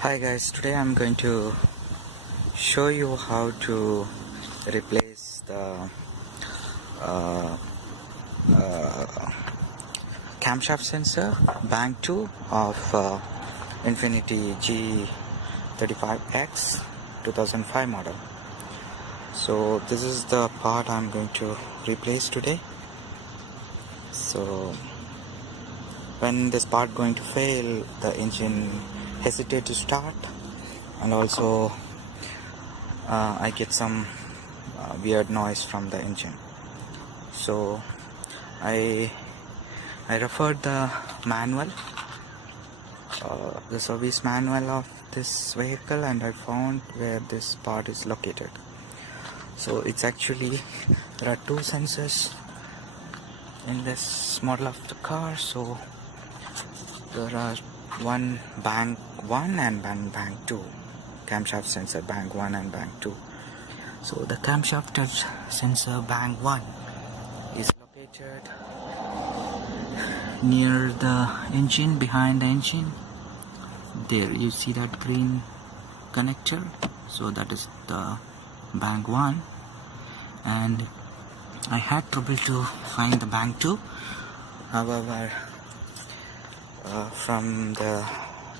Hi guys, today I'm going to show you how to replace the camshaft sensor Bank2 of Infiniti G35x 2005 model. So this is the part I'm going to replace today. So when this part going to fail, the engine hesitate to start, and also I get some weird noise from the engine. So I referred the manual, the service manual of this vehicle, and I found where this part is located. So it's actually, there are two sensors in this model of the car. So there are one Bank 1 and Bank 2 camshaft sensor, Bank 1 and Bank 2. So the camshaft sensor Bank 1 is located near the engine, behind the engine. There you see that green connector, so that is the Bank 1, and I had trouble to find the Bank 2. However, from the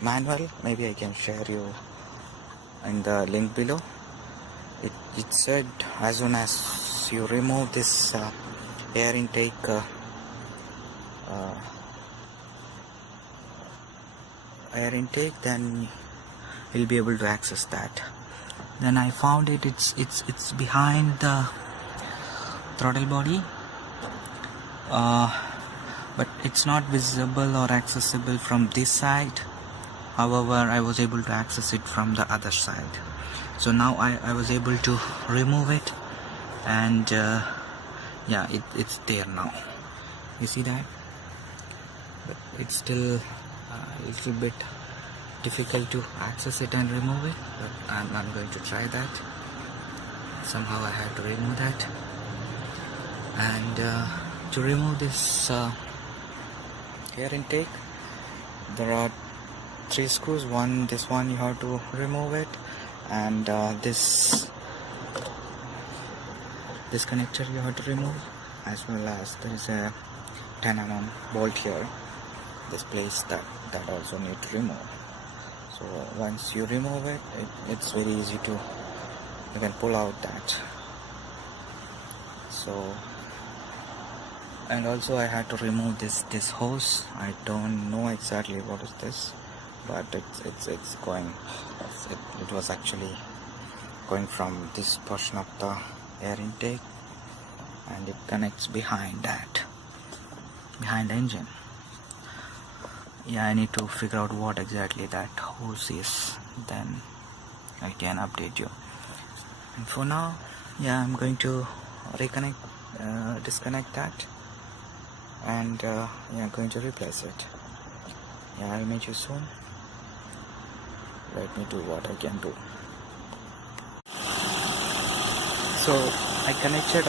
manual, maybe I can share you in the link below. It said as soon as you remove this air intake then you'll be able to access that. Then I found it's behind the throttle body, but it's not visible or accessible from this side. However, I was able to access it from the other side. So now I was able to remove it, and yeah, it's there now. You see that? But it's still a little bit difficult to access it and remove it, but I'm going to try that. Somehow I had to remove that. And to remove this air intake, there are 3 screws. This one you have to remove it, and this connector you have to remove, as well as there is a 10 mm bolt here, this place that also need to remove. So once you remove it, it's very easy to, you can pull out that. So, and also I had to remove this hose. I don't know exactly what is this, but it's going, it was actually going from this portion of the air intake, and it connects behind the engine. Yeah, I need to figure out what exactly that hose is, then I can update you. And for now, yeah, I'm going to disconnect that, and yeah, going to replace it. Yeah, I'll meet you soon. Let me do what I can do. So I connected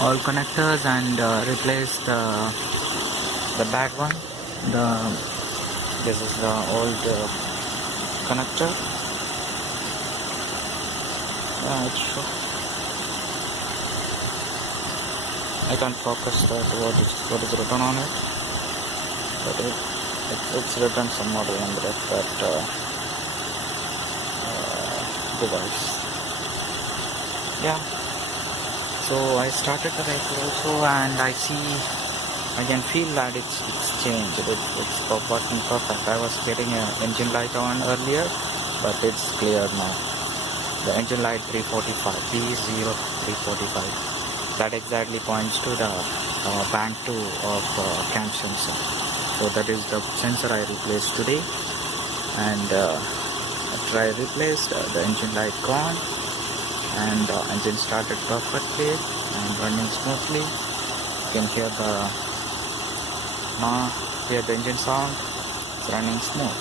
all connectors and replaced the back one. This is the old connector. Yeah, it's true. I can't focus what is written on it, but it's written some model number of that device. Yeah. So I started the vehicle also, and I can feel that it's changed. It's working perfect. I was getting an engine light on earlier, but it's cleared now. The engine light 345, P0345. That exactly points to the Bank 2 of cam sensor. So that is the sensor I replaced today, and after I replaced, the engine light gone, and engine started perfectly and running smoothly. You can hear the engine sound. It's running smooth.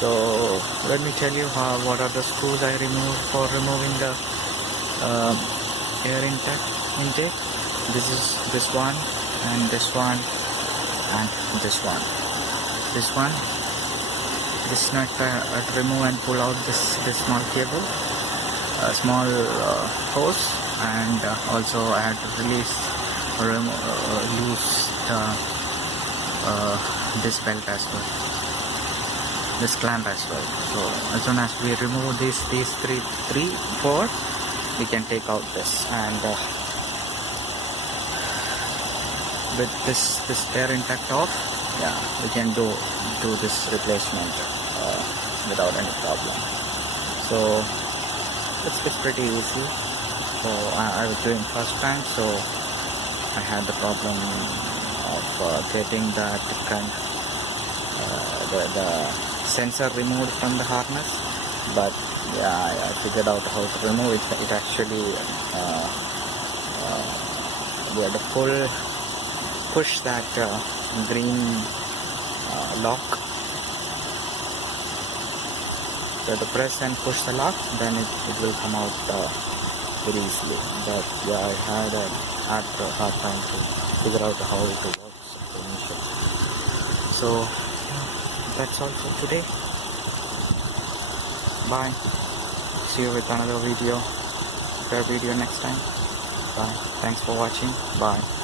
So let me tell you what are the screws I removed for removing the air intake. This is this one, and this one, and this one. this one. This nut to remove and pull out this small cable, a small hose, and also I had to release or loose this belt as well, this clamp as well. So as soon as we remove these four, we can take out this, and with this pair intact off, yeah, we can do this replacement without any problem. So it's pretty easy. So I was doing first time, so I had the problem of getting that the sensor removed from the harness, but yeah, I figured out how to remove it. It actually we had to push that green lock. So to press and push the lock, then it will come out very easily. But yeah, I had a hard time to figure out how it works initially. So that's all for today. Bye. See you with another video next time. Bye. Thanks for watching. Bye.